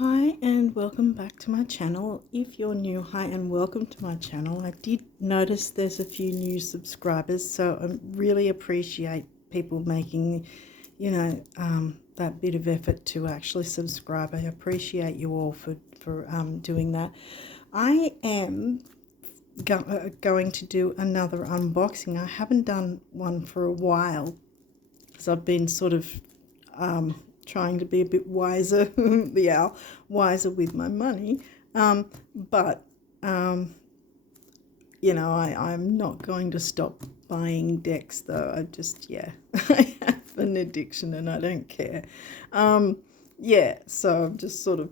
Hi and welcome back to my channel. If you're new, hi and welcome to my channel. I did notice there's a few new subscribers, so I really appreciate people making, that bit of effort to actually subscribe. I appreciate you all for doing that. I am going to do another unboxing. I haven't done one for a while because I've been sort of trying to be a bit wiser, the owl, wiser with my money. But I'm not going to stop buying decks though. I just, I have an addiction and I don't care. So I'm just sort of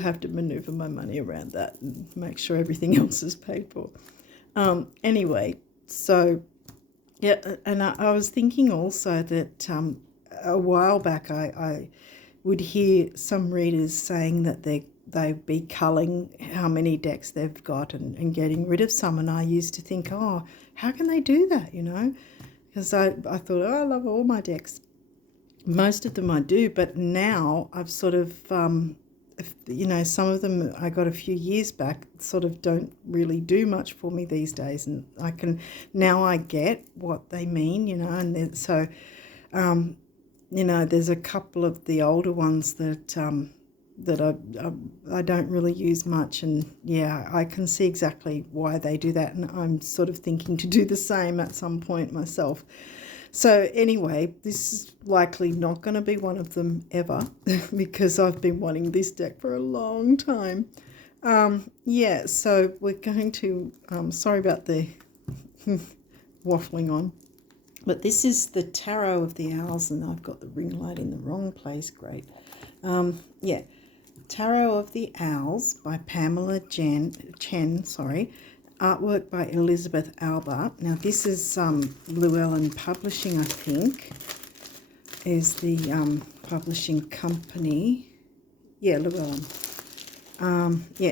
have to maneuver my money around that and make sure everything else is paid for. Anyway, so yeah, and I was thinking also that a while back I would hear some readers saying that they'd be culling how many decks they've got and getting rid of some, and I used to think, oh, how can they do that, because I thought, oh, I love all my decks. Most of them I do, but now I've sort of some of them I got a few years back sort of don't really do much for me these days, and I get what they mean, and then, so there's a couple of the older ones that I don't really use much, and yeah, I can see exactly why they do that, and I'm sort of thinking to do the same at some point myself. So anyway, this is likely not going to be one of them ever because I've been wanting this deck for a long time. So we're going to, sorry about the waffling on, but this is the Tarot of the Owls, and I've got the ring light in the wrong place. Great. Tarot of the Owls by Pamela Chen, artwork by Elizabeth Alba. Now this is Llewellyn Publishing, I think, is the publishing company. Yeah, Llewellyn.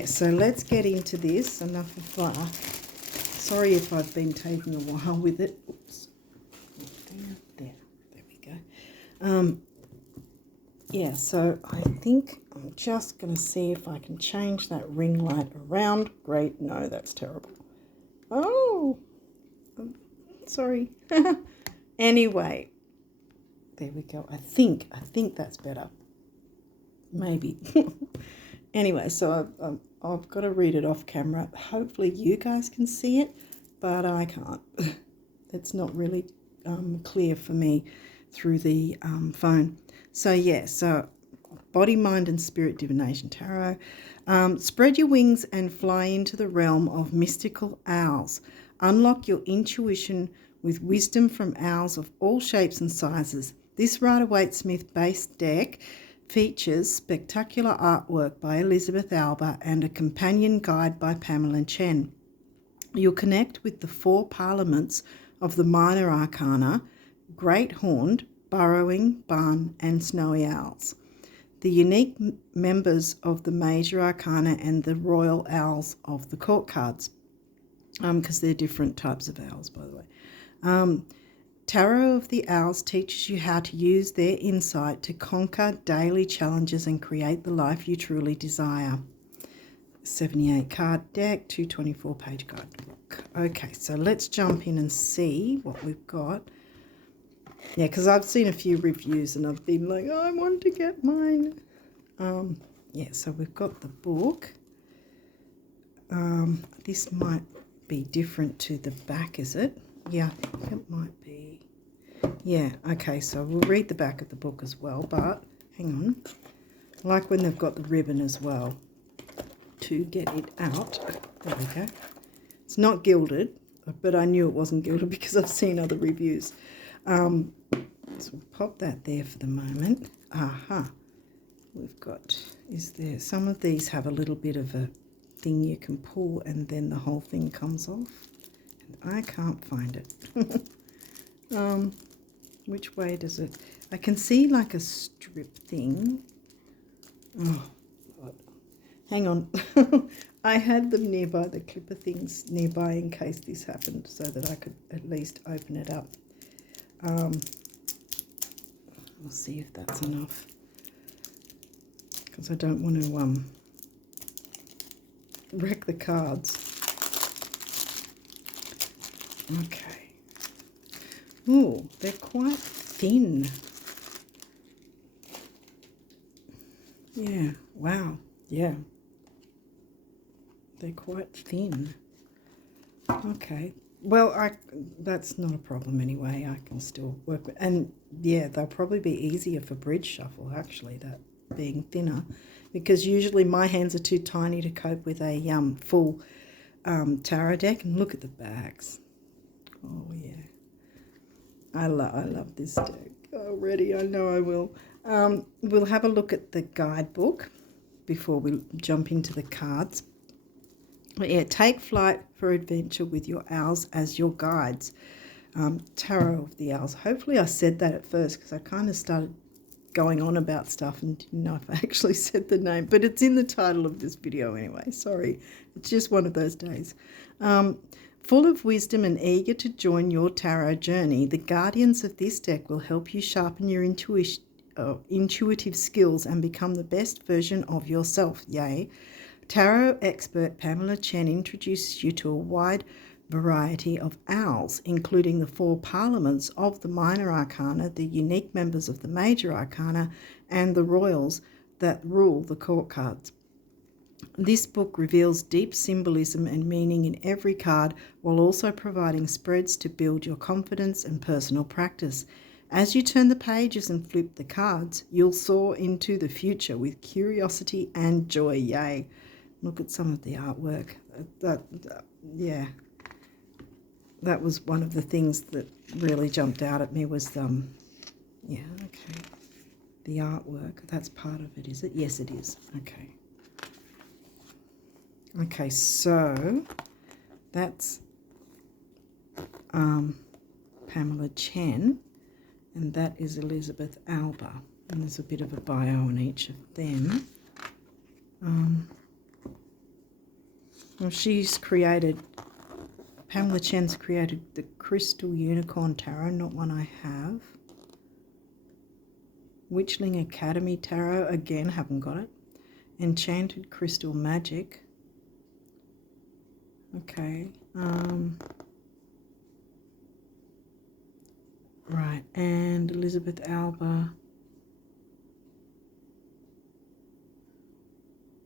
So let's get into this. Enough of that. Sorry if I've been taking a while with it. Oops. There we go. So I think I'm just going to see if I can change that ring light around. Great. No, that's terrible. Oh, sorry. Anyway, there we go. I think that's better. Maybe. Anyway, so I've got to read it off camera. Hopefully you guys can see it, but I can't. It's not really clear for me through the phone. So Body, Mind and Spirit Divination Tarot. Spread your wings and fly into the realm of mystical owls. Unlock your intuition with wisdom from owls of all shapes and sizes. This Rider-Waite-Smith-based deck features spectacular artwork by Elizabeth Alba and a companion guide by Pamela Chen. You'll connect with the four parliaments of the minor arcana: great horned, burrowing, barn and snowy owls, the unique members of the major arcana and the royal owls of the court cards, because they're different types of owls, by the way. Tarot of the Owls teaches you how to use their insight to conquer daily challenges and create the life you truly desire. 78 card deck, 224 page guidebook. Okay, so let's jump in and see what we've got. Yeah, because I've seen a few reviews and I've been like, oh, I want to get mine. So we've got the book. This might be different to the back, is it? Yeah, I think it might be. Yeah, okay, so we'll read the back of the book as well, but hang on. I like when they've got the ribbon as well to get it out. There we go. It's not gilded, but I knew it wasn't gilded because I've seen other reviews. So we'll pop that there for the moment. We've got, some of these have a little bit of a thing you can pull and then the whole thing comes off. And I can't find it. Which way does it? I can see like a strip thing. Oh, God. Hang on. I had them nearby, the clipper things nearby in case this happened so that I could at least open it up. We'll see if that's enough. because I don't want to wreck the cards. Okay. Ooh, they're quite thin. Yeah, wow, yeah. They're quite thin. Okay. Well, that's not a problem anyway. I can still work with, and yeah, they'll probably be easier for bridge shuffle, actually, that being thinner, because usually my hands are too tiny to cope with a full tarot deck. And look at the backs. Oh yeah, I love this deck already. I know I will. We'll have a look at the guidebook before we jump into the cards. But yeah, take flight for adventure with your owls as your guides. Tarot of the Owls. Hopefully I said that at first, because I kind of started going on about stuff and didn't know if I actually said the name. But it's in the title of this video anyway. Sorry. It's just one of those days. Full of wisdom and eager to join your tarot journey, the guardians of this deck will help you sharpen your intuitive skills and become the best version of yourself. Yay. Tarot expert Pamela Chen introduces you to a wide variety of owls, including the 4 parliaments of the minor arcana, the unique members of the major arcana, and the royals that rule the court cards. This book reveals deep symbolism and meaning in every card, while also providing spreads to build your confidence and personal practice. As you turn the pages and flip the cards, you'll soar into the future with curiosity and joy. Yay. Look at some of the artwork. Yeah, that was one of the things that really jumped out at me was, yeah, okay. The artwork, that's part of it, is it? Yes, it is. Okay. Okay, so that's Pamela Chen, and that is Elizabeth Alba. And there's a bit of a bio on each of them. Well, Pamela Chen's created the Crystal Unicorn Tarot, not one I have. Witchling Academy Tarot, again, haven't got it. Enchanted Crystal Magic. Okay. Right, and Elizabeth Alba.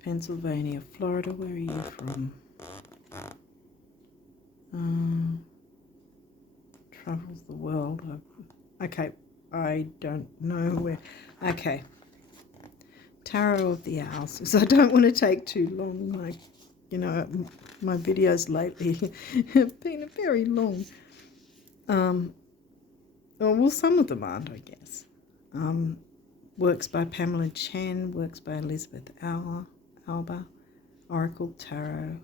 Pennsylvania, Florida. Where are you from? Travels the world. Okay, I don't know where. Okay. Tarot of the Owls. So I don't want to take too long. Like, you know, my videos lately have been very long. Well, some of them aren't, I guess. Works by Pamela Chen. Works by Elizabeth Alba. Oracle Tarot.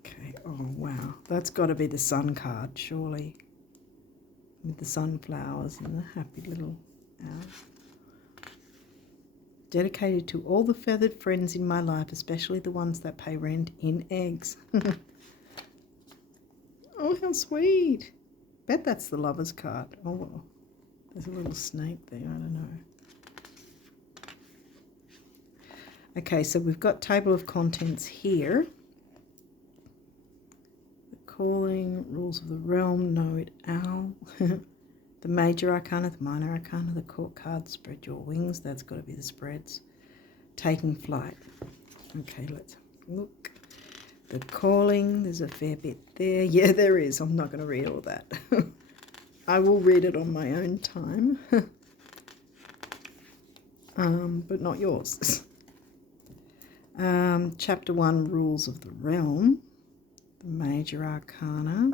Okay, oh wow. That's got to be the sun card, surely. With the sunflowers and the happy little owl. Dedicated to all the feathered friends in my life, especially the ones that pay rent in eggs. Oh, how sweet. Bet that's the lover's card. Oh, there's a little snake there, I don't know. Okay, so we've got table of contents here. The calling, rules of the realm, know it, owl. The major arcana, the minor arcana, the court card, spread your wings. That's got to be the spreads. Taking flight. Okay, let's look. The calling, there's a fair bit there. Yeah, there is. I'm not going to read all that. I will read it on my own time. But not yours. Chapter 1, Rules of the Realm. The major arcana.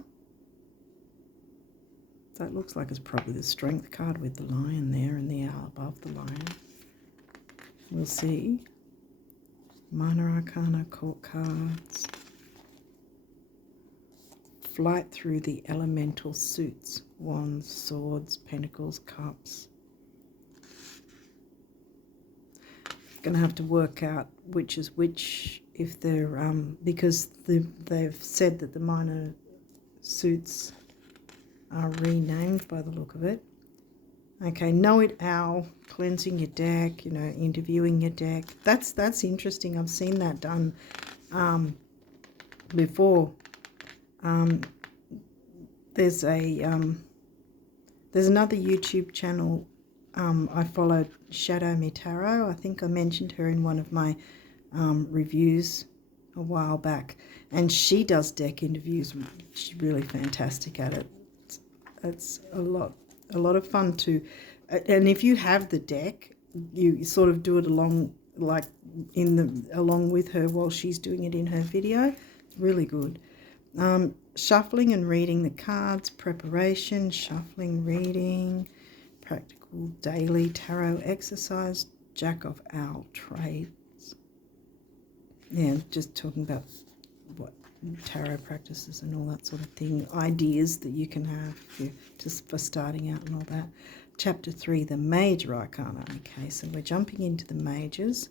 That looks like it's probably the strength card with the lion there and the owl above the lion. We'll see. Minor arcana, court cards. Flight through the elemental suits. Wands, swords, pentacles, cups. Going to have to work out which is which, if they're because they've said that the minor suits are renamed by the look of it. Okay, know it owl, cleansing your deck, you know, interviewing your deck. That's interesting. I've seen that done before. There's another YouTube channel I followed, Shadow Me Tarot. I think I mentioned her in one of my reviews a while back, and she does deck interviews. She's really fantastic at it. It's a lot of fun too. And if you have the deck, you sort of do it along, like along with her while she's doing it in her video. It's really good. Shuffling and reading the cards, preparation, shuffling, reading, practical daily tarot exercise, Jack of Owl trades. Yeah, just talking about what tarot practices and all that sort of thing, ideas that you can have just for starting out and all that. Chapter 3, the major arcana. Okay, so we're jumping into the majors,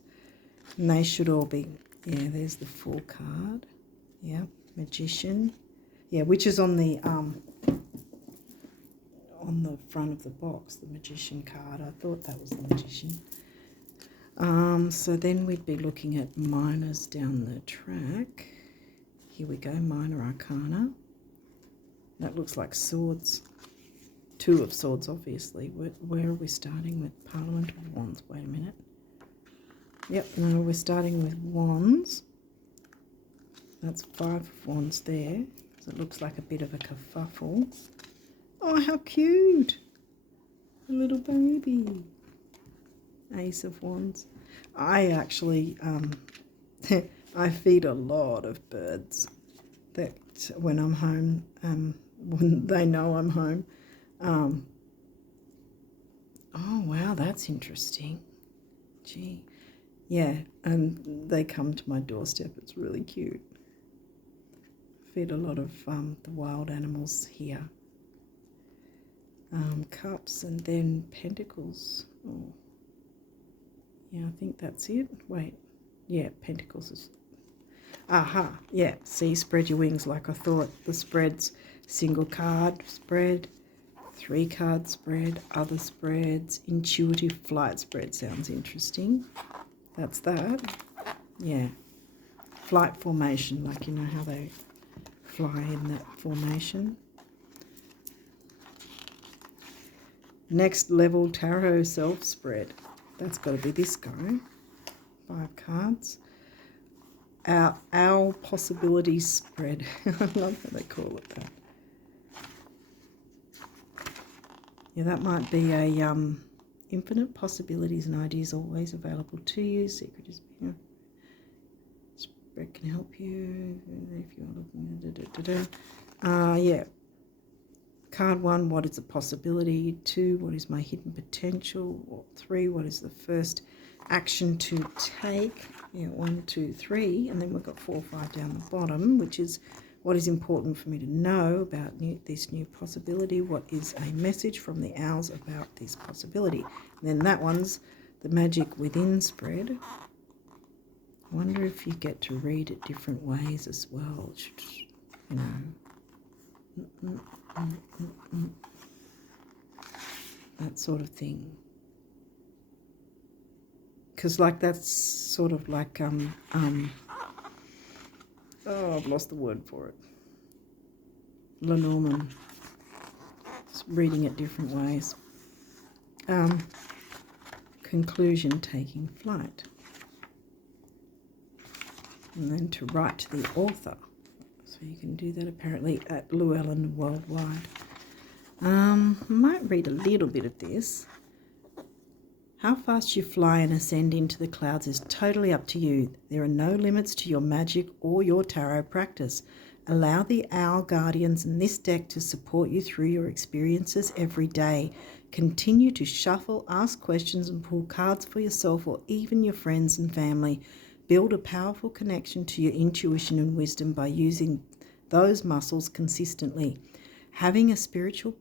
and they should all be, yeah, there's the Fool card. Yeah, Magician. Yeah, which is on the front of the box, the Magician card. I thought that was the Magician. So then we'd be looking at minors down the track. Here we go, minor arcana. That looks like swords. 2 of swords, obviously. Where are we starting with? Parliament of Wands. Wait a minute. Yep, no, we're starting with Wands. That's 5 of Wands there. So it looks like a bit of a kerfuffle. Oh, how cute! A little baby. Ace of Wands. I actually, I feed a lot of birds that when I'm home, when they know I'm home. Oh, wow, that's interesting. Gee. Yeah, and they come to my doorstep. It's really cute. Feed a lot of the wild animals here. Cups and then pentacles. Oh. Yeah, I think that's it. Wait. Yeah, pentacles is... Aha. Yeah, see, spread your wings like I thought. The spreads, single card spread, 3 card spread, other spreads, intuitive flight spread. Sounds interesting. That's that. Yeah. Flight formation, like you know how they fly in that formation. Next level tarot self spread. That's got to be this guy. 5 cards. Our possibilities spread. I love how they call it that. Yeah, that might be a infinite possibilities and ideas always available to you. Secret is, you know, spread can help you if you're looking. Yeah. Card 1, what is a possibility? 2, what is my hidden potential? 3, what is the first action to take? Yeah, 1, 2, 3, and then we've got 4, 5 down the bottom, which is what is important for me to know about this new possibility. What is a message from the owls about this possibility? And then that one's the magic within spread. I wonder if you get to read it different ways as well. You know. That sort of thing, because like that's sort of like oh, I've lost the word for it. Lenormand. Just reading it different ways. Conclusion, taking flight, and then to write to the author. So you can do that apparently at Llewellyn Worldwide. Might read a little bit of this. How fast you fly and ascend into the clouds is totally up to you. There are no limits to your magic or your tarot practice. Allow the owl guardians in this deck to support you through your experiences every day. Continue to shuffle, ask questions and pull cards for yourself or even your friends and family. Build a powerful connection to your intuition and wisdom by using those muscles consistently. Having a spiritual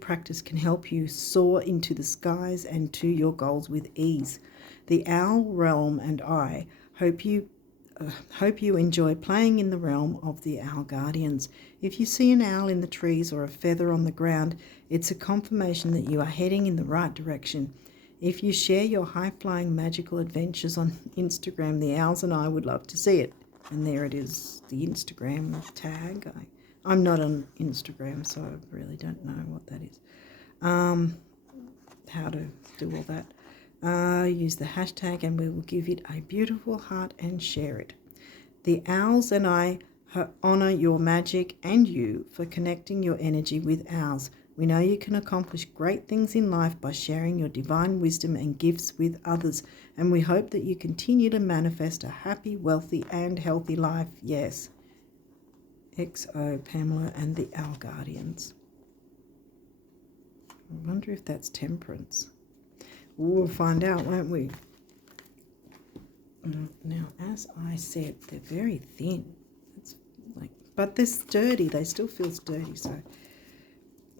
practice can help you soar into the skies and to your goals with ease. The owl realm and I hope you hope you enjoy playing in the realm of the owl guardians. If you see an owl in the trees or a feather on the ground, it's a confirmation that you are heading in the right direction. If you share your high-flying magical adventures on Instagram, the owls and I would love to see it. And there it is, the Instagram tag. I'm not on Instagram, so I really don't know what that is. How to do all that. Use the hashtag and we will give it a beautiful heart and share it. The owls and I honour your magic and you for connecting your energy with ours. We know you can accomplish great things in life by sharing your divine wisdom and gifts with others, and we hope that you continue to manifest a happy, wealthy and healthy life. Yes. XO, Pamela and the Owl Guardians. I wonder if that's temperance. We'll find out, won't we? Now, as I said, they're very thin. It's like, but they're sturdy. They still feel sturdy. So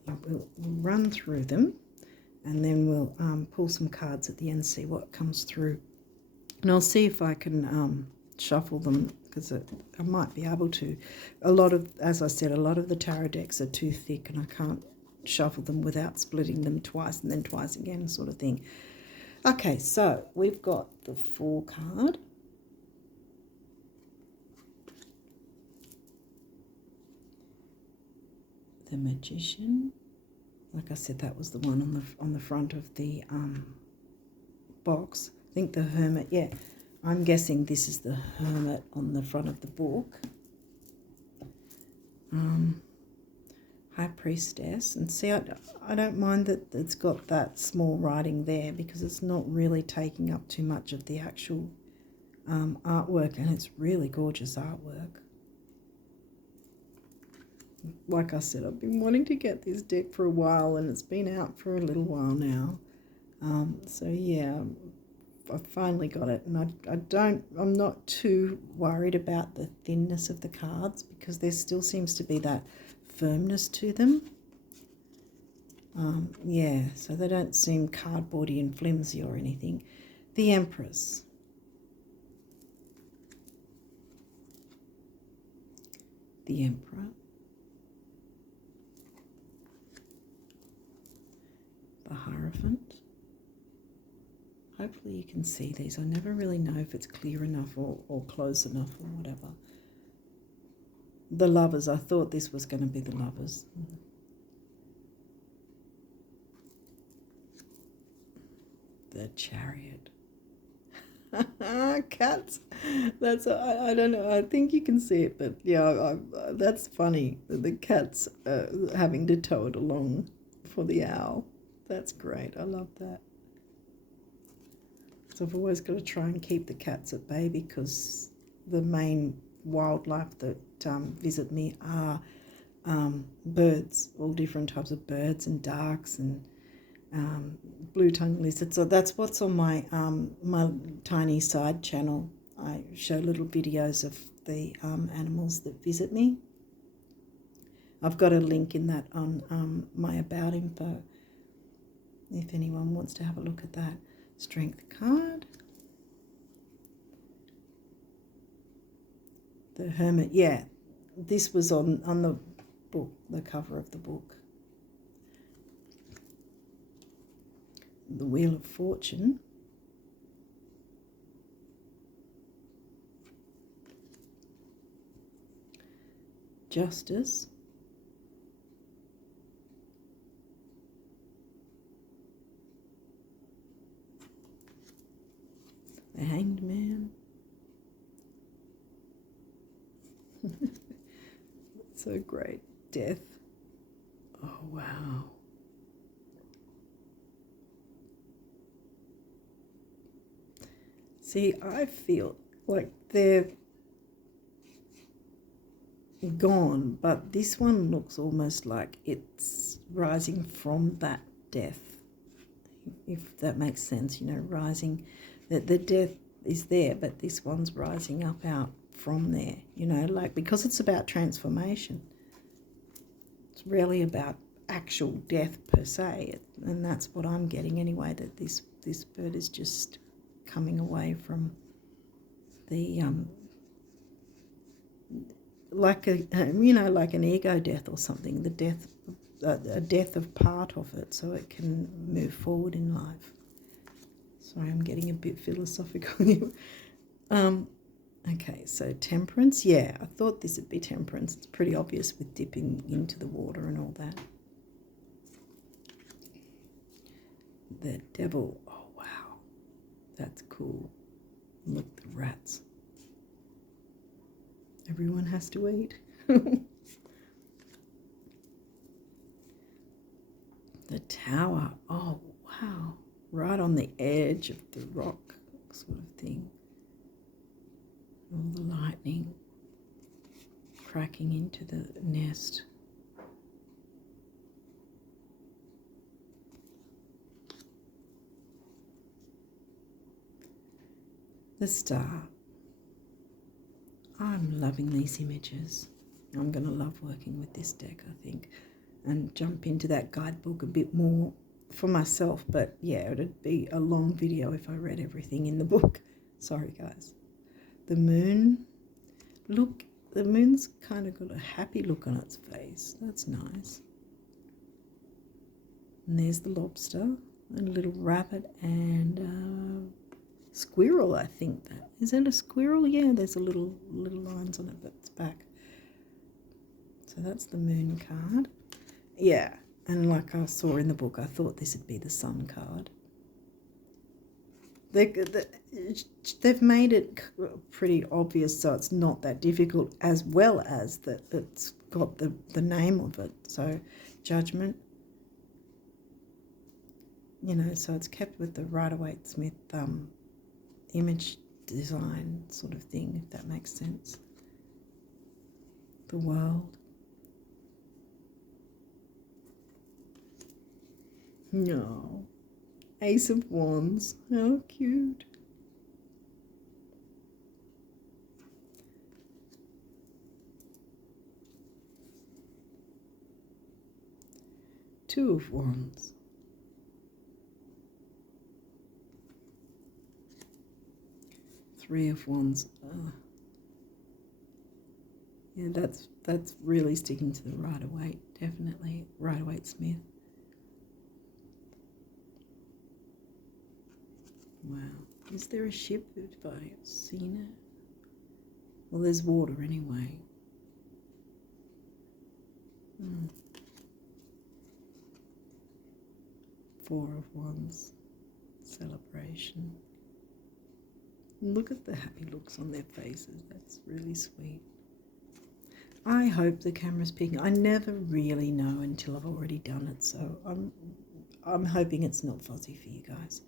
we'll run through them, and then we'll pull some cards at the end, see what comes through. And I'll see if I can shuffle them, because I might be able to. As I said, a lot of the tarot decks are too thick, and I can't shuffle them without splitting them twice and then twice again, sort of thing. Okay, so we've got the Fool card. The Magician. Like I said, that was the one on the front of the box. I think the Hermit, yeah. I'm guessing this is the Hermit on the front of the book. High Priestess. And see, I don't mind that it's got that small writing there, because it's not really taking up too much of the actual artwork, and it's really gorgeous artwork. Like I said, I've been wanting to get this deck for a while, and it's been out for a little while now. So yeah, I finally got it, and I'm not too worried about the thinness of the cards, because there still seems to be that firmness to them. Yeah, so they don't seem cardboardy and flimsy or anything. The Empress. The Emperor. The Hierophant. Hopefully you can see these. I never really know if it's clear enough or close enough or whatever. The Lovers. I thought this was going to be the Lovers. The Chariot. Cats. That's, I don't know. I think you can see it, but yeah, that's funny. The cat's having to tow it along for the owl. That's great. I love that. So I've always got to try and keep the cats at bay, because the main wildlife that visit me are birds, all different types of birds, and darks, and blue-tongued lizards. So that's what's on my my tiny side channel. I show little videos of the animals that visit me. I've got a link in that on my about info, if anyone wants to have a look at that. Strength card. The Hermit. Yeah, this was on the book, the cover of the book. The Wheel of Fortune. Justice. The Hanged Man. So great. Death. Oh, wow. See, I feel like they're gone, but this one looks almost like it's rising from that death, if that makes sense, rising, that the death is there, but this one's rising up out from there, like, because it's about transformation. It's really about actual death per se, and that's what I'm getting anyway, that this bird is just coming away from the like like an ego death or something, the death, a death of part of it, so it can move forward in life. Sorry, I'm getting a bit philosophical here. Okay, so temperance. Yeah, I thought this would be temperance. It's pretty obvious with dipping into the water and all that. The devil. Oh, wow. That's cool. Look, the rats. Everyone has to eat. The tower. Oh, wow. Right on the edge of the rock sort of thing. All the lightning cracking into the nest. The star. I'm loving these images. I'm going to love working with this deck, I think, and jump into that guidebook a bit more for myself. But yeah, it'd be a long video if I read everything in the book. Sorry, guys. The moon. Look, the moon's kind of got a happy look on its face. That's nice. And there's the lobster, and a little rabbit, and squirrel, I think that. Is that a squirrel? Yeah, there's a little lines on it, but it's back. So that's the moon card. Yeah, and like I saw in the book, I thought this would be the sun card. They've made it pretty obvious, so it's not that difficult, as well as that it's got the name of it. So judgment, so it's kept with the Rider-Waite-Smith image design sort of thing, if that makes sense. The world. No. Ace of Wands. How cute. Two of Wands. Three of Wands. Yeah, that's really sticking to the Rider-Waite, definitely. Rider-Waite-Smith. Wow. Is there a ship? Have I seen it? Well, there's water anyway. Four of Wands. Celebration. Look at the happy looks on their faces. That's really sweet. I hope the camera's picking. I never really know until I've already done it, so I'm hoping it's not fuzzy for you guys.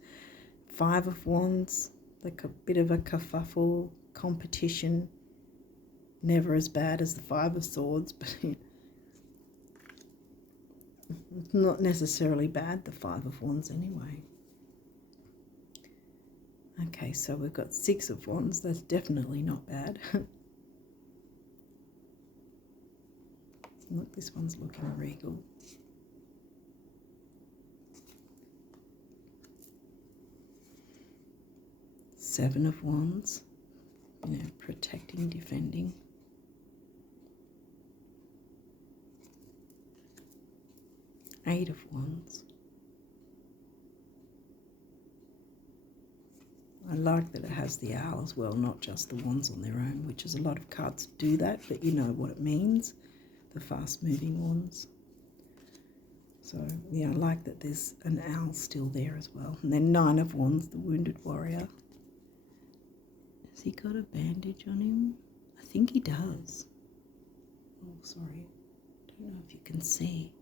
Five of Wands, like a bit of a kerfuffle, competition. Never as bad as the Five of Swords, but it's not necessarily bad, the Five of Wands anyway. Okay, so we've got Six of Wands. That's definitely not bad. Look, this one's looking regal. Seven of Wands, protecting, defending. Eight of Wands. I like that it has the owl as well, not just the wands on their own, which is a lot of cards do that, but you know what it means, the fast-moving wands. So, yeah, I like that there's an owl still there as well. And then Nine of Wands, the wounded warrior. Has he got a bandage on him? I think he does. Oh, sorry. Don't know if you can see.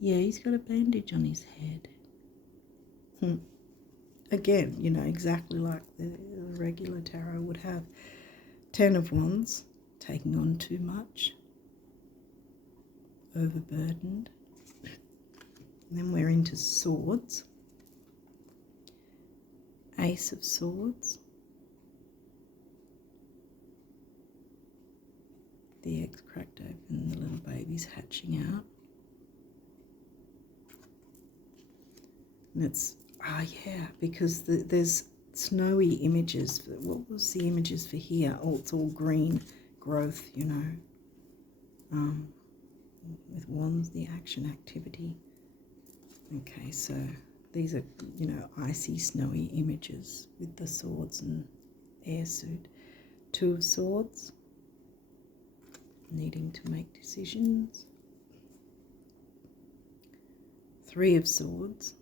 Yeah, he's got a bandage on his head. Again, exactly like the regular tarot would have. Ten of Wands, taking on too much. Overburdened. And then we're into Swords. Ace of Swords. The eggs cracked open, the little baby's hatching out. And it's, yeah, because there's snowy images. What was the images for here? Oh, it's all green growth, you know. With wands, the action, activity. Okay, so these are, you know, icy, snowy images with the swords and air suit. Two of Swords, needing to make decisions. Three of Swords.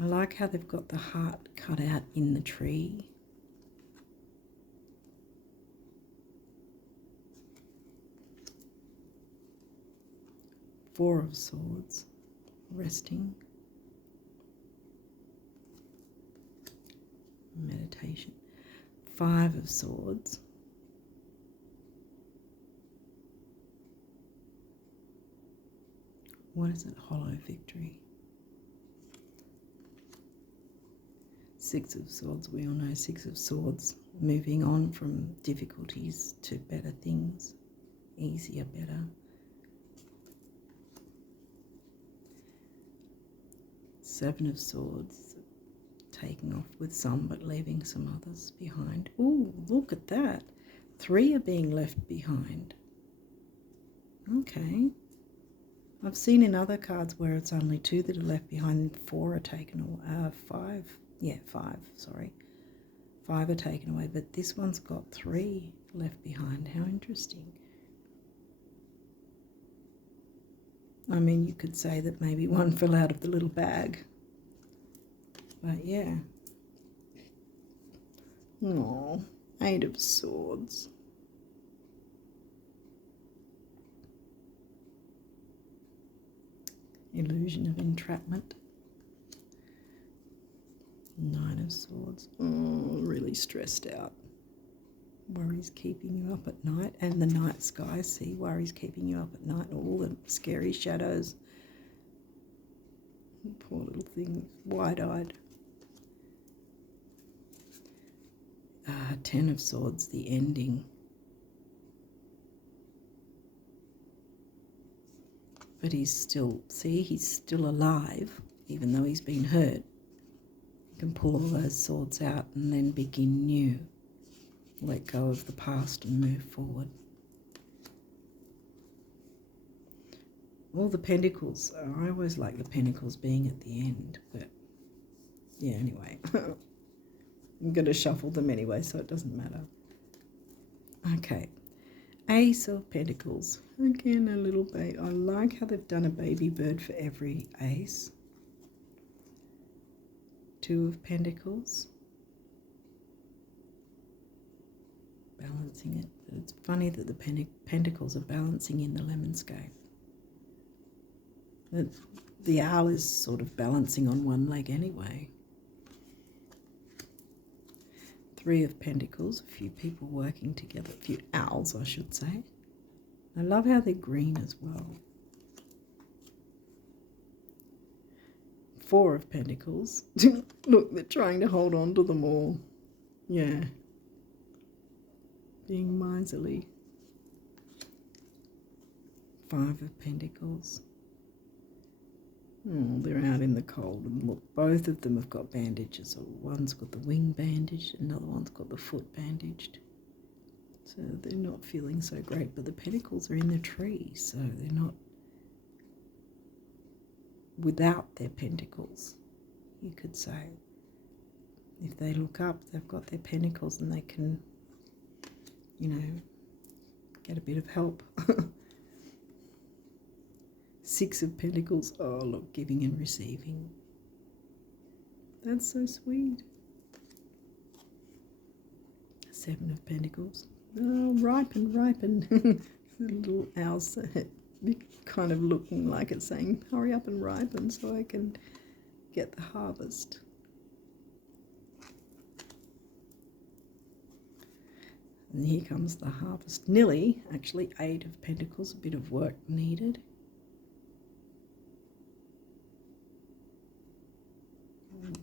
I like how they've got the heart cut out in the tree. Four of Swords, resting. Meditation. Five of Swords. What is it? Hollow victory. Six of Swords. We all know Six of Swords. Moving on from difficulties to better things. Easier, better. Seven of Swords. Taking off with some but leaving some others behind. Ooh, look at that. Three are being left behind. Okay. I've seen in other cards where it's only two that are left behind, four are taken away. Five, sorry. Five are taken away, but this one's got three left behind. How interesting. I mean, you could say that maybe one fell out of the little bag. But yeah. Oh, Eight of Swords. Illusion of entrapment. Nine of Swords. Oh, really stressed out. Worries keeping you up at night. And the night sky, see, worries keeping you up at night. All the scary shadows. Poor little thing, wide-eyed. Ten of Swords, the ending. But he's still, see, he's still alive, even though he's been hurt. You can pull all those swords out and then begin new. Let go of the past and move forward. All the pentacles, I always like the pentacles being at the end, but yeah, anyway. I'm going to shuffle them anyway, so it doesn't matter. Okay. Ace of Pentacles. Again, a little baby. I like how they've done a baby bird for every ace. Two of Pentacles. Balancing it. But it's funny that the pentacles are balancing in the lemon scape. The owl is sort of balancing on one leg anyway. Three of Pentacles, a few people working together, a few owls, I should say. I love how they're green as well. Four of Pentacles. Look, they're trying to hold on to them all. Yeah. Being miserly. Five of Pentacles. Oh, they're out in the cold, and look, both of them have got bandages. One's got the wing bandaged, another one's got the foot bandaged. So they're not feeling so great, but the pentacles are in the tree, so they're not without their pentacles, you could say. If they look up, they've got their pentacles and they can, you know, get a bit of help. Six of Pentacles. Oh, look, giving and receiving. That's so sweet. Seven of Pentacles. Oh, ripen, ripen. Little owls kind of looking like it's saying, hurry up and ripen so I can get the harvest. And here comes the harvest. Nearly, actually, Eight of Pentacles, a bit of work needed.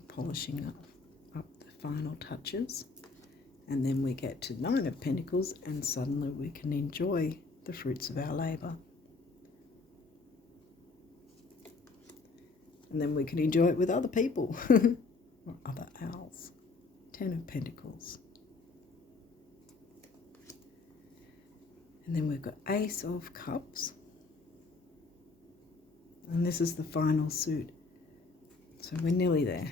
Polishing up the final touches, and then we get to Nine of Pentacles, and suddenly we can enjoy the fruits of our labour, and then we can enjoy it with other people or other owls. Ten of Pentacles. And then we've got Ace of Cups. And this is the final suit. So we're nearly there.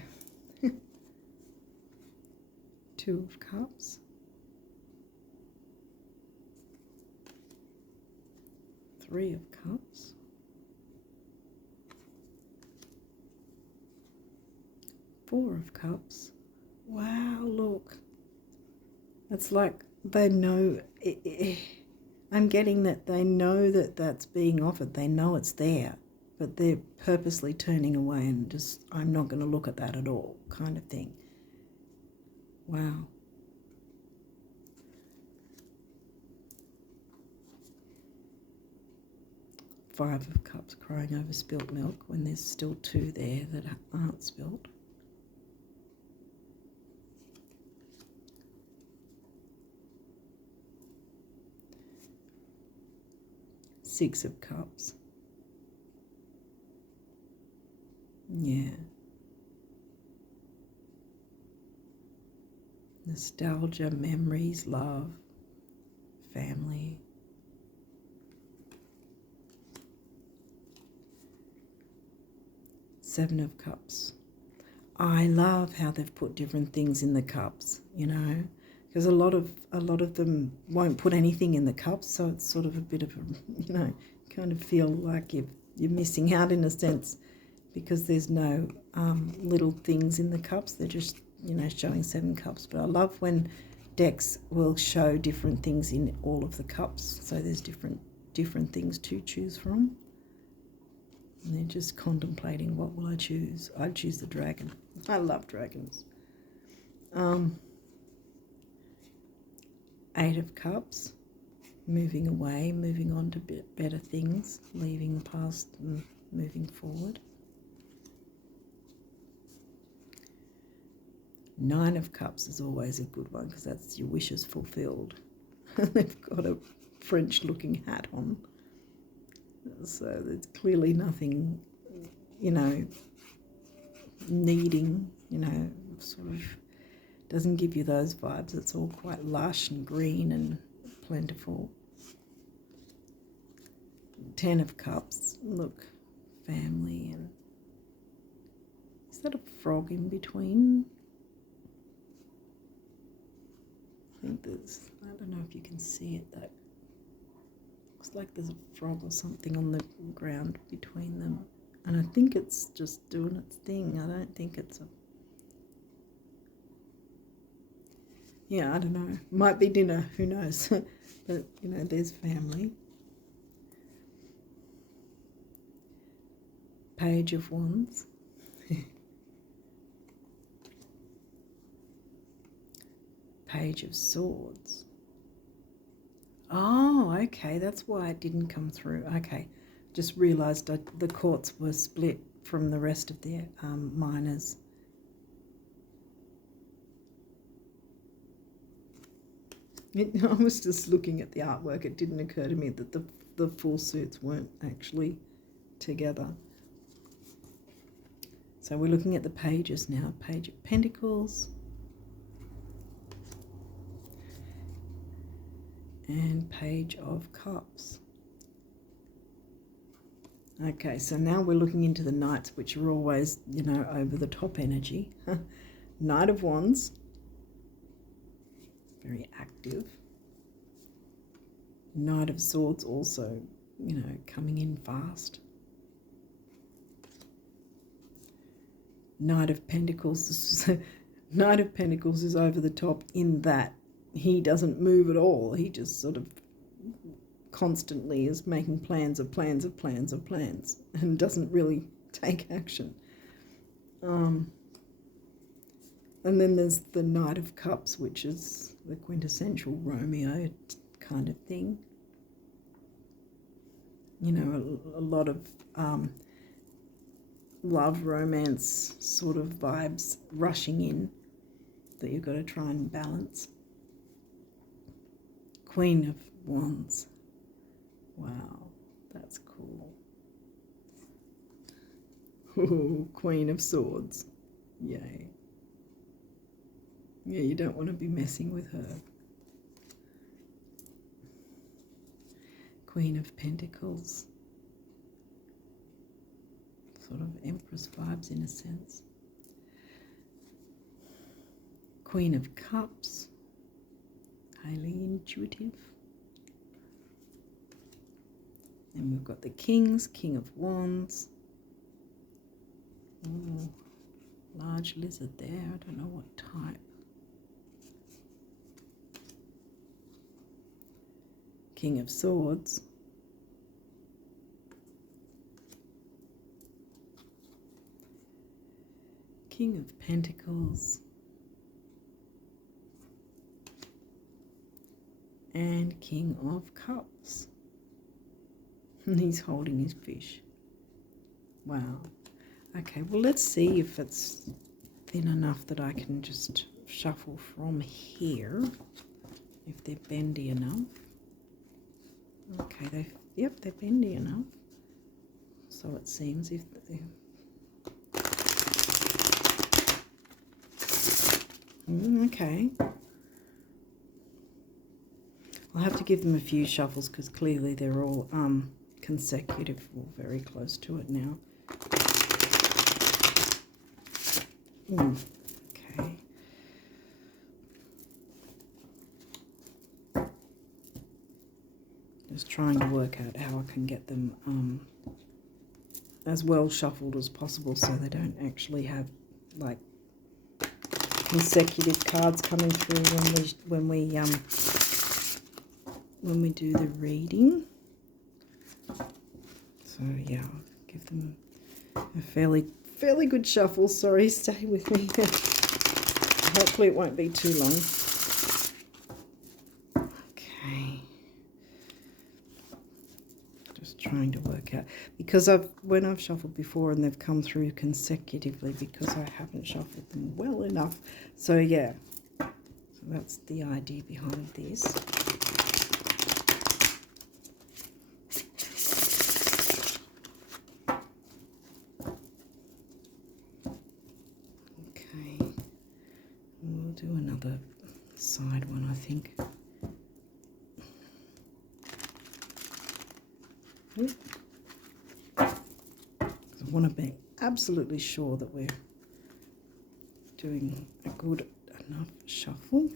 Two of Cups. Three of Cups. Four of Cups. Wow, look. It's like they know. I'm getting that they know that that's being offered. They know it's there, but they're purposely turning away and just, I'm not going to look at that at all, kind of thing. Wow. Five of Cups, crying over spilt milk when there's still two there that aren't spilt. Six of Cups. Yeah. Nostalgia, memories, love, family. Seven of Cups. I love how they've put different things in the cups, you know, because a lot of them won't put anything in the cups, so it's sort of a bit of a, you know, kind of feel like you're missing out in a sense, because there's no little things in the cups. They're just, you know, showing 7 cups. But I love when decks will show different things in all of the cups, so there's different things to choose from. And they're just contemplating, what will I choose? I'd choose the dragon. I love dragons. 8 of Cups, moving away, moving on to better things, leaving the past and moving forward. 9 of Cups is always a good one, because that's your wishes fulfilled. They've got a French-looking hat on. So there's clearly nothing, you know, needing, you know, sort of doesn't give you those vibes. It's all quite lush and green and plentiful. 10 of Cups, look, family, and is that a frog in between? I think there's, I don't know if you can see it though. Looks like there's a frog or something on the ground between them. And I think it's just doing its thing. I don't think it's a... Yeah, I don't know. Might be dinner, who knows. But, you know, there's family. Page of Wands. Page of Swords. Oh, okay, that's why it didn't come through. Okay, just realised the quartz were split from the rest of the miners. I was just looking at the artwork. It didn't occur to me that the full suits weren't actually together. So we're looking at the pages now. Page of Pentacles. And Page of Cups. Okay, so now we're looking into the Knights, which are always, you know, over the top energy. Knight of Wands. Very active. Knight of Swords also, you know, coming in fast. Knight of Pentacles. Knight of Pentacles is over the top in that he doesn't move at all. He just sort of constantly is making plans of plans of plans of plans and doesn't really take action. And then there's the Knight of Cups, which is the quintessential Romeo kind of thing. You know, a lot of love, romance sort of vibes rushing in that you've got to try and balance. Queen of Wands. Wow, that's cool. Ooh, Queen of Swords. Yay. Yeah, you don't want to be messing with her. Queen of Pentacles. Sort of Empress vibes in a sense. Queen of Cups. Highly intuitive. Then we've got the Kings, King of Wands. Oh, large lizard there. I don't know what type. King of Swords. King of Pentacles. And King of Cups. And he's holding his fish. Wow. Okay, well, let's see if it's thin enough that I can just shuffle from here, if they're bendy enough. Okay, they're bendy enough. So it seems if they... Okay. I'll have to give them a few shuffles because clearly they're all consecutive or very close to it now. Okay. Just trying to work out how I can get them as well shuffled as possible so they don't actually have like consecutive cards coming through when we do the reading. So yeah, I'll give them a fairly good shuffle. Sorry, stay with me. Hopefully it won't be too long. Okay. Just trying to work out, because when I've shuffled before and they've come through consecutively because I haven't shuffled them well enough. So yeah, so that's the idea behind this. Okay, we'll do another side one, I think. I want to be absolutely sure that we're doing a good enough shuffle.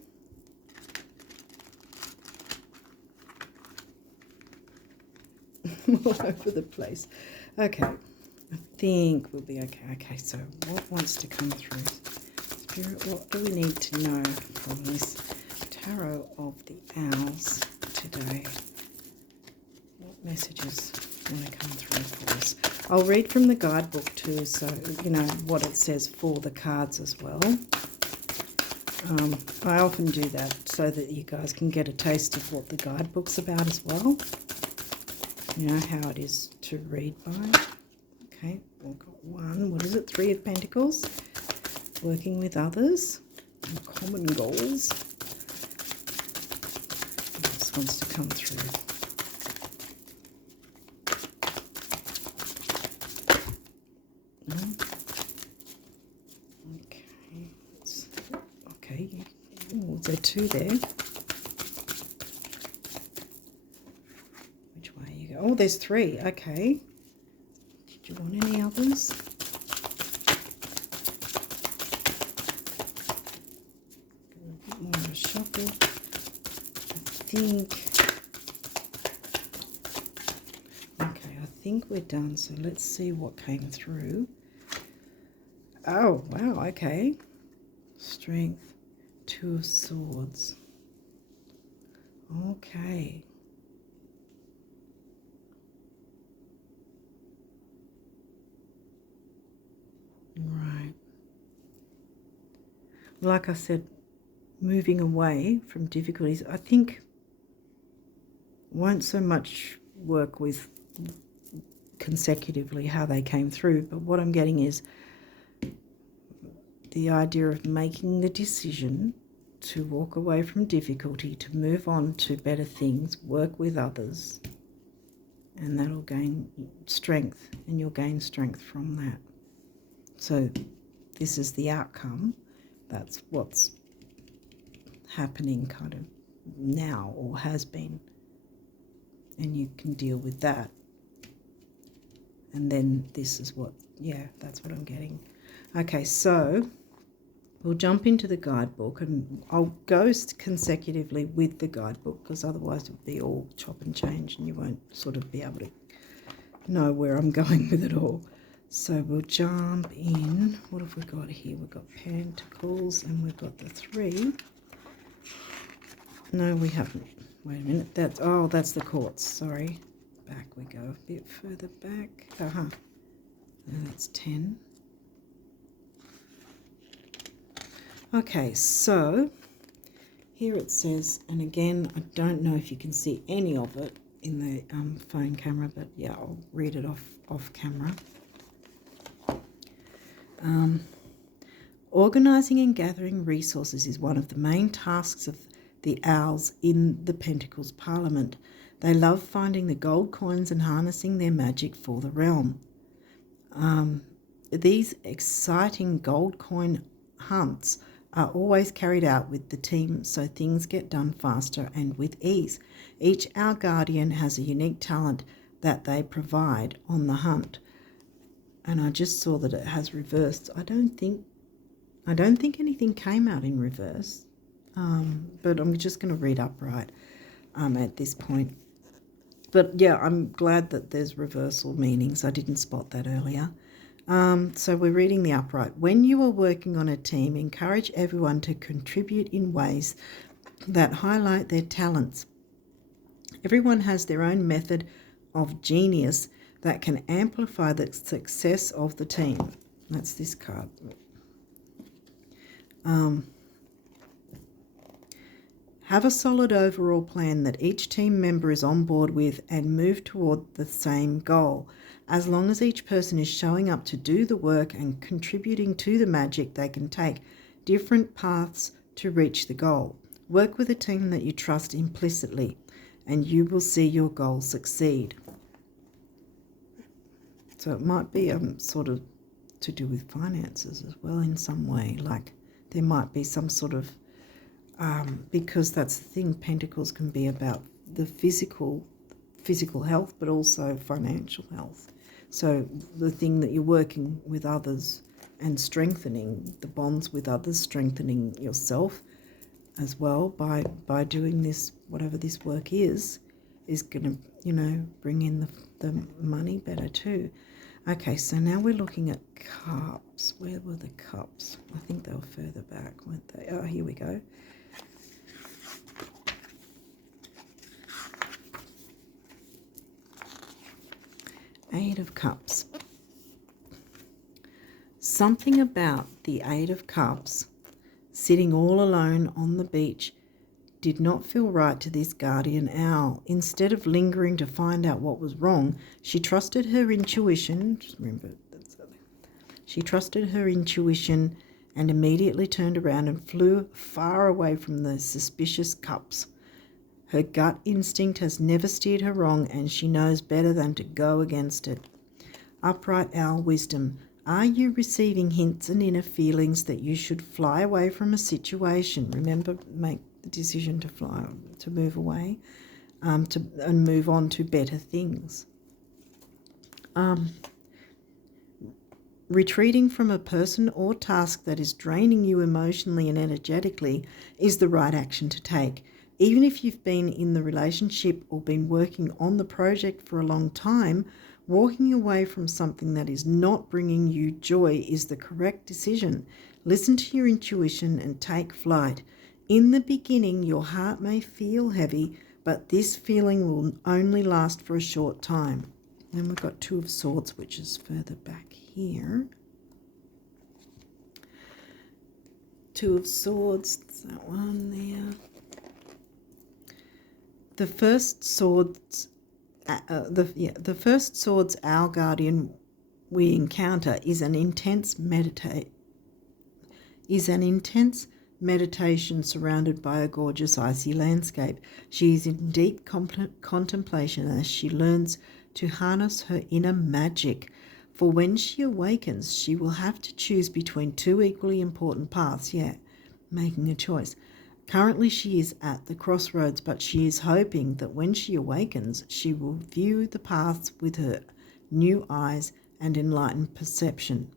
All over the place. Okay, I think we'll be okay. Okay, so what wants to come through? Spirit, what do we need to know from this Tarot of the Owls today? What messages want to come through for us? I'll read from the guidebook too, so you know what it says for the cards as well. I often do that so that you guys can get a taste of what the guidebook's about as well. You know how it is to read by. Okay, we've got one. What is it? 3 of Pentacles. Working with others. And common goals. This wants to come through. Okay. Oh, there are 2 there. Which way you go? Oh, there's 3. Okay. Did you want any others? A bit more of a shuffle. I think we're done. So let's see what came through. Oh, wow. Okay. Strength. 2 of Swords. Okay. Right. Like I said, moving away from difficulties, I think won't so much work with consecutively how they came through, but what I'm getting is the idea of making the decision to walk away from difficulty, to move on to better things, work with others, and that'll gain strength, and you'll gain strength from that. So this is the outcome. That's what's happening kind of now, or has been and you can deal with that. And then this is what, yeah, that's what I'm getting. Okay, so we'll jump into the guidebook, and I'll go consecutively with the guidebook, because otherwise it would be all chop and change and you won't sort of be able to know where I'm going with it all. So we'll jump in. What have we got here? We've got Pentacles and we've got the 3. No, we haven't. Wait a minute. That's the Quartz. Sorry. Back we go. A bit further back. And that's 10. Okay, so here it says, and again, I don't know if you can see any of it in the phone camera, but yeah, I'll read it off camera. Organising and gathering resources is one of the main tasks of the owls in the Pentacles Parliament. They love finding the gold coins and harnessing their magic for the realm. These exciting gold coin hunts are always carried out with the team, so things get done faster and with ease. Each owl guardian has a unique talent that they provide on the hunt. And I just saw that it has reversed. I don't think anything came out in reverse, but I'm just going to read upright at this point. But yeah, I'm glad that there's reversal meanings. I didn't spot that earlier. So we're reading the upright. When you are working on a team, encourage everyone to contribute in ways that highlight their talents. Everyone has their own method of genius that can amplify the success of the team. That's this card. Have a solid overall plan that each team member is on board with and move toward the same goal. As long as each person is showing up to do the work and contributing to the magic, they can take different paths to reach the goal. Work with a team that you trust implicitly, and you will see your goal succeed. So it might be sort of to do with finances as well in some way. Like there might be some sort of, because that's the thing, Pentacles can be about the physical health, but also financial health. So the thing that you're working with others and strengthening the bonds with others, strengthening yourself as well by doing this, whatever this work is going to, bring in the money better too. Okay, so now we're looking at cups. Where were the cups? I think they were further back, weren't they? Oh, here we go. Eight of Cups. Something about the Eight of Cups, sitting all alone on the beach, did not feel right to this guardian owl. Instead of lingering to find out what was wrong, she trusted her intuition. Just remember, she trusted her intuition and immediately turned around and flew far away from the suspicious cups. Her gut instinct has never steered her wrong, and she knows better than to go against it. Upright owl wisdom. Are you receiving hints and inner feelings that you should fly away from a situation? Remember, make the decision to fly, to move away, and move on to better things. Retreating from a person or task that is draining you emotionally and energetically is the right action to take. Even if you've been in the relationship or been working on the project for a long time, walking away from something that is not bringing you joy is the correct decision. Listen to your intuition and take flight. In the beginning, your heart may feel heavy, but this feeling will only last for a short time. Then we've got Two of Swords, which is further back here. Two of Swords, that's that one there. The first swords, the first swords owl guardian we encounter is an intense meditation surrounded by a gorgeous icy landscape. She is in deep contemplation as she learns to harness her inner magic. For when she awakens, she will have to choose between two equally important paths. Yeah, making a choice. Currently she is at the crossroads, but she is hoping that when she awakens, she will view the paths with her new eyes and enlightened perception.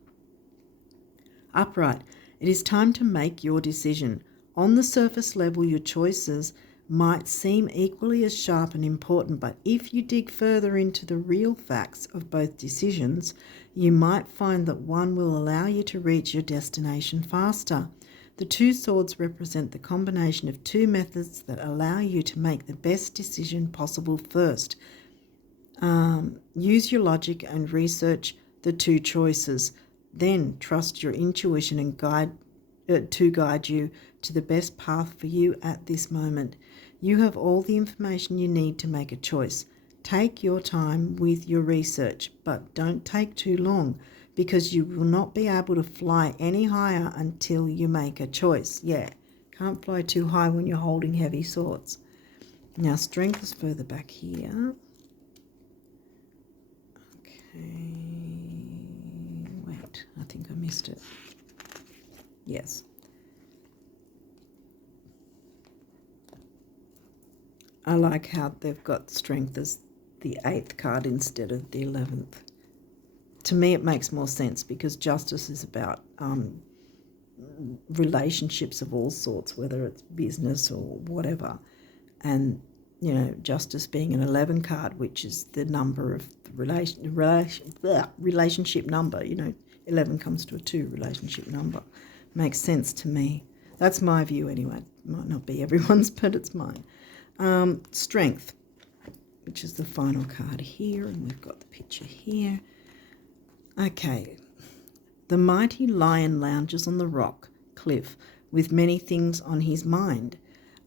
Upright, it is time to make your decision. On the surface level, your choices might seem equally as sharp and important, but if you dig further into the real facts of both decisions, you might find that one will allow you to reach your destination faster. The two swords represent the combination of two methods that allow you to make the best decision possible first. Use your logic and research the two choices. Then trust your intuition and to guide you to the best path for you at this moment. You have all the information you need to make a choice. Take your time with your research, but don't take too long, because you will not be able to fly any higher until you make a choice. Yeah, can't fly too high when you're holding heavy swords. Now, strength is further back here. Okay, wait, I think I missed it. Yes. I like how they've got strength as the 8th card instead of the 11th. To me, it makes more sense because justice is about relationships of all sorts, whether it's business or whatever. And, you know, justice being an 11 card, which is the number of the relationship number, you know, 11 comes to a 2 relationship number. Makes sense to me. That's my view anyway. It might not be everyone's, but it's mine. Strength, which is the final card here, and we've got the picture here. Okay, the mighty lion lounges on the rock cliff with many things on his mind.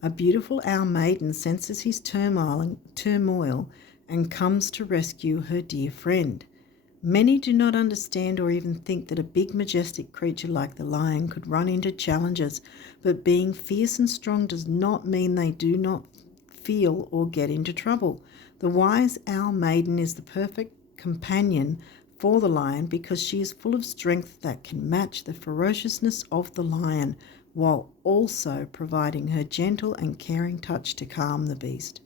A beautiful owl maiden senses his turmoil and comes to rescue her dear friend. Many do not understand or even think that a big, majestic creature like the lion could run into challenges, but being fierce and strong does not mean they do not feel or get into trouble. The wise owl maiden is the perfect companion for the lion because she is full of strength that can match the ferociousness of the lion, while also providing her gentle and caring touch to calm the beast.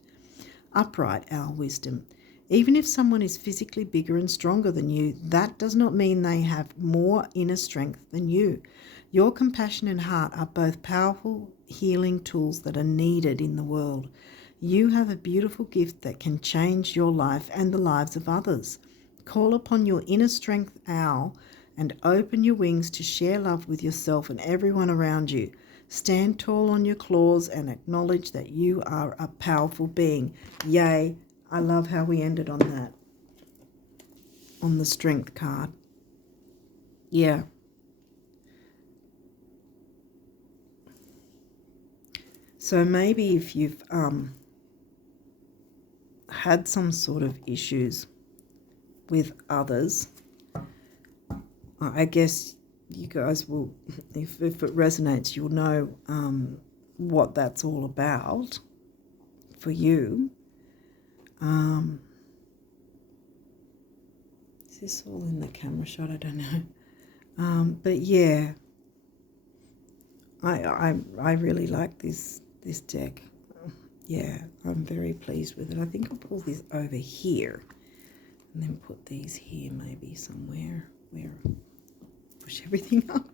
Upright owl wisdom. Even if someone is physically bigger and stronger than you, that does not mean they have more inner strength than you. Your compassion and heart are both powerful healing tools that are needed in the world. You have a beautiful gift that can change your life and the lives of others. Call upon your inner strength, owl, and open your wings to share love with yourself and everyone around you. Stand tall on your claws and acknowledge that you are a powerful being. Yay! I love how we ended on that, on the strength card. Yeah. So maybe if you've had some sort of issues with others, I guess you guys will, if it resonates, you'll know what that's all about for you. Is this all in the camera shot? I don't know. But yeah, I really like this deck. Yeah, I'm very pleased with it. I think I'll pull this over here and then put these here maybe somewhere where push everything up.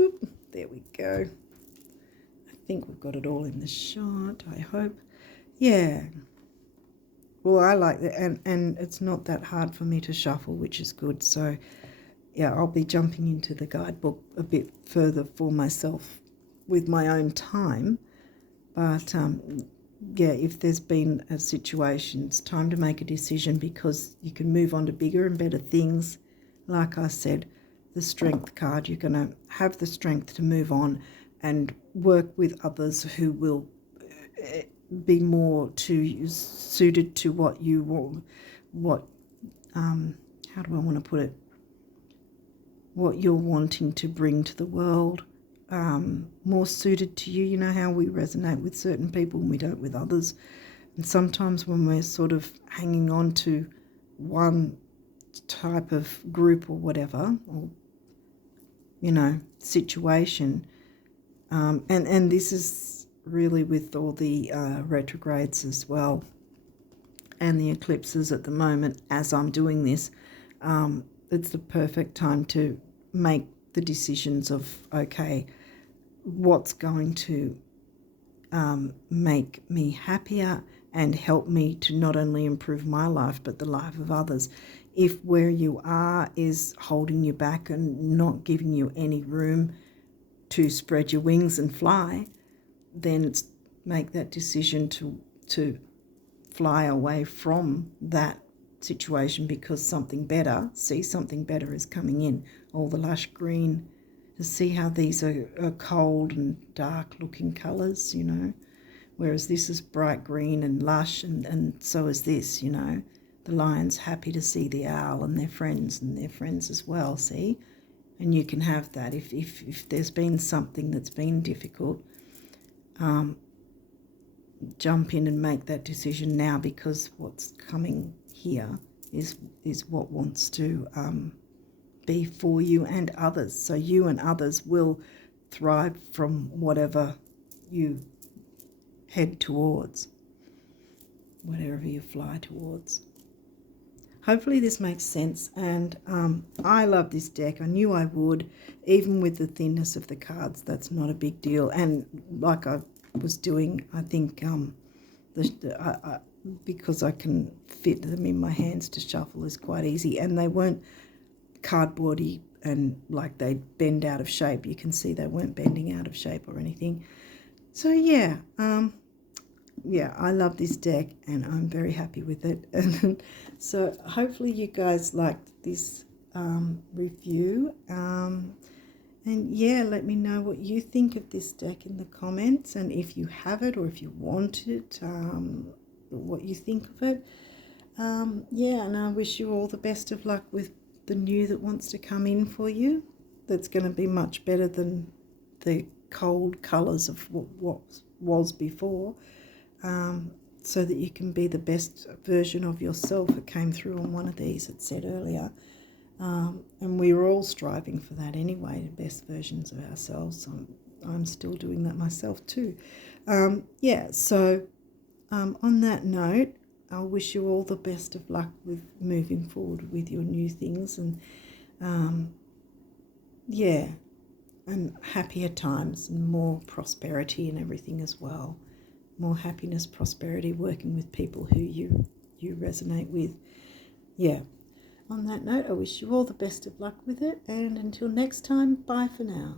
Oop, there we go. I think we've got it all in the shot, I hope. Yeah. Well, I like that, and it's not that hard for me to shuffle, which is good. So, yeah, I'll be jumping into the guidebook a bit further for myself with my own time. But, yeah, if there's been a situation, it's time to make a decision because you can move on to bigger and better things. Like I said, the strength card, you're going to have the strength to move on and work with others who will be more suited to what you want, how do I want to put it, what you're wanting to bring to the world, more suited to you. You know how we resonate with certain people and we don't with others. And sometimes when we're sort of hanging on to one type of group or whatever, or, you know, situation, and this is really with all the retrogrades as well and the eclipses at the moment. As I'm doing this, it's the perfect time to make the decisions of, okay, what's going to make me happier and help me to not only improve my life but the life of others. If where you are is holding you back and not giving you any room to spread your wings and fly, then make that decision to fly away from that situation, because something better is coming in. All the lush green, to see how these are cold and dark looking colours, you know, whereas this is bright green and lush, and so is this, you know. The lion's happy to see the owl and their friends as well, see? And you can have that. If there's been something that's been difficult, jump in and make that decision now, because what's coming here is what wants to be for you and others. So you and others will thrive from whatever you head towards, whatever you fly towards. Hopefully this makes sense, and I love this deck. I knew I would, even with the thinness of the cards. That's not a big deal. And like I was doing, I think because I can fit them in my hands to shuffle is quite easy, and they weren't cardboardy and like they bend out of shape. You can see they weren't bending out of shape or anything. So yeah, I love this deck and I'm very happy with it. And so hopefully you guys liked this review. And yeah, let me know what you think of this deck in the comments, and if you have it or if you want it, what you think of it. Yeah, and I wish you all the best of luck with the new that wants to come in for you. That's going to be much better than the cold colours of what was before, so that you can be the best version of yourself. It came through on one of these, it said earlier. And we were all striving for that anyway, the best versions of ourselves. I'm still doing that myself too. Yeah, so on that note, I'll wish you all the best of luck with moving forward with your new things, and yeah, and happier times and more prosperity and everything as well. More happiness, prosperity, working with people who you resonate with. Yeah. On that note, I wish you all the best of luck with it, and until next time, bye for now.